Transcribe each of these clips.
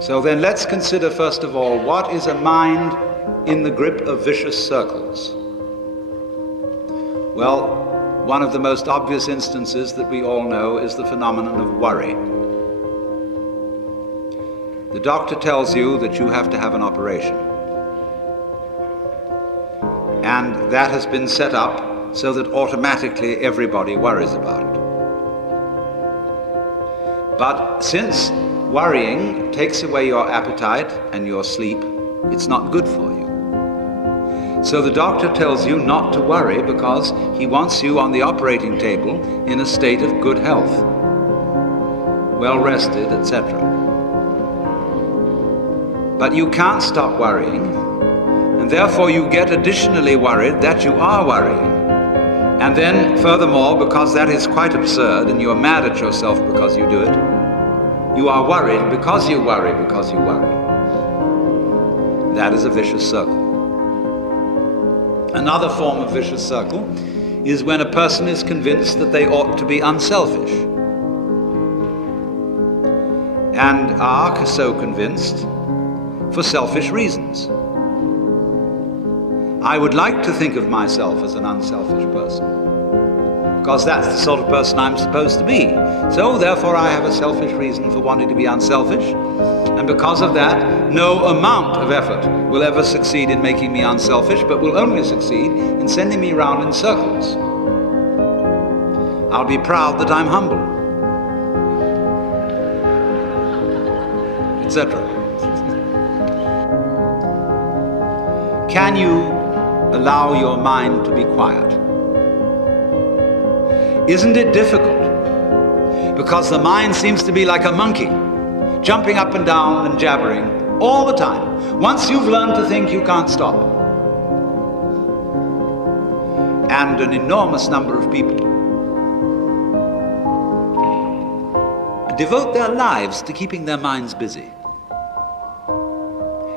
So then let's consider first of all, what is a mind in the grip of vicious circles? Well, one of the most obvious instances that we all know is the phenomenon of worry. The doctor tells you that you have to have an operation. And that has been set up so that automatically everybody worries about it. But since worrying takes away your appetite and your sleep, it's not good for you. So the doctor tells you not to worry because he wants you on the operating table in a state of good health, well rested, etc. But you can't stop worrying, and therefore you get additionally worried that you are worrying. And then furthermore, because that is quite absurd and you are mad at yourself because you do it, you are worried because you worry because you worry. That is a vicious circle. Another form of vicious circle is when a person is convinced that they ought to be unselfish and are so convinced for selfish reasons. I would like to think of myself as an unselfish person because that's the sort of person I'm supposed to be. So therefore I have a selfish reason for wanting to be unselfish, and because of that, no amount of effort will ever succeed in making me unselfish, but will only succeed in sending me round in circles. I'll be proud that I'm humble, etc. Can you allow your mind to be quiet? Isn't it difficult? Because the mind seems to be like a monkey, jumping up and down and jabbering all the time. Once you've learned to think, you can't stop. And an enormous number of people devote their lives to keeping their minds busy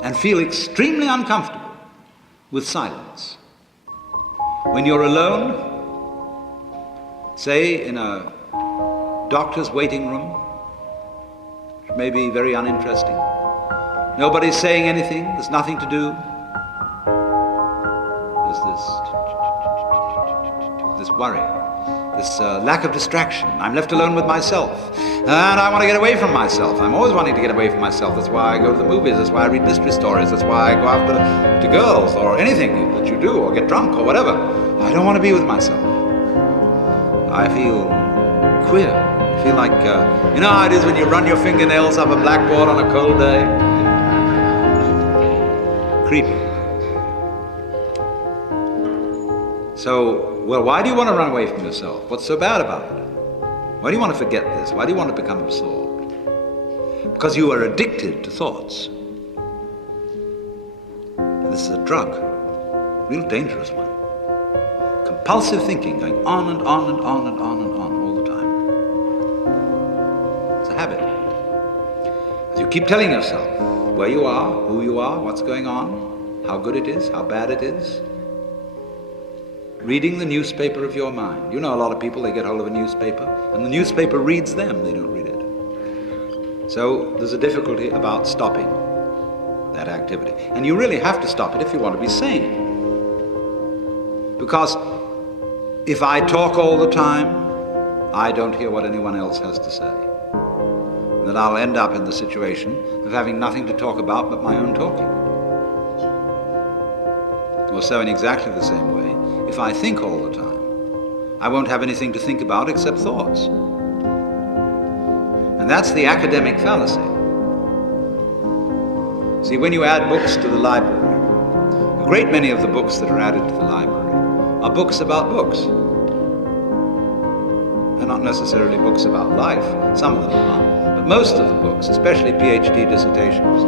and feel extremely uncomfortable with silence. When you're alone, say in a doctor's waiting room, which may be very uninteresting, nobody's saying anything, there's nothing to do, there's this worry, this lack of distraction. I'm left alone with myself, and I want to get away from myself. I'm always wanting to get away from myself. That's why I go to the movies, that's why I read mystery stories, that's why I go after to girls or anything that you do, or get drunk or whatever. I don't want to be with myself. I feel queer. I feel like, you know how it is when you run your fingernails up a blackboard on a cold day? Creepy. So, well, why do you want to run away from yourself? What's so bad about it? Why do you want to forget this? Why do you want to become absorbed? Because you are addicted to thoughts. And this is a drug, a real dangerous one. Compulsive thinking, going on and on and on and on and on all the time. It's a habit. As you keep telling yourself where you are, who you are, what's going on, how good it is, how bad it is, reading the newspaper of your mind. You know a lot of people, they get hold of a newspaper, and the newspaper reads them, they don't read it. So there's a difficulty about stopping that activity. And you really have to stop it if you want to be sane. Because if I talk all the time, I don't hear what anyone else has to say. And then I'll end up in the situation of having nothing to talk about but my own talking. Or so in exactly the same way, if I think all the time, I won't have anything to think about except thoughts. And that's the academic fallacy. See, when you add books to the library, a great many of the books that are added to the library are books about books. They're not necessarily books about life, some of them are, but most of the books, especially PhD dissertations,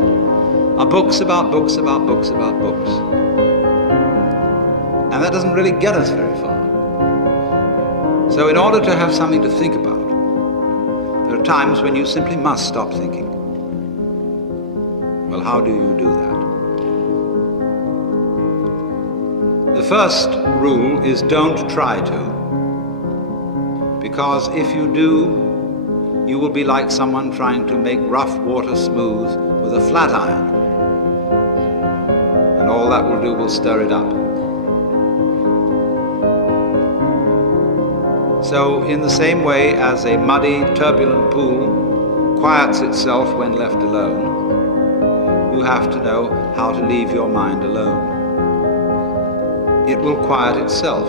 are books about books about books about books. And that doesn't really get us very far. So in order to have something to think about, there are times when you simply must stop thinking. Well, how do you do that? The first rule is don't try to. Because if you do, you will be like someone trying to make rough water smooth with a flat iron. And all that will do will stir it up. So, in the same way as a muddy, turbulent pool quiets itself when left alone, you have to know how to leave your mind alone. It will quiet itself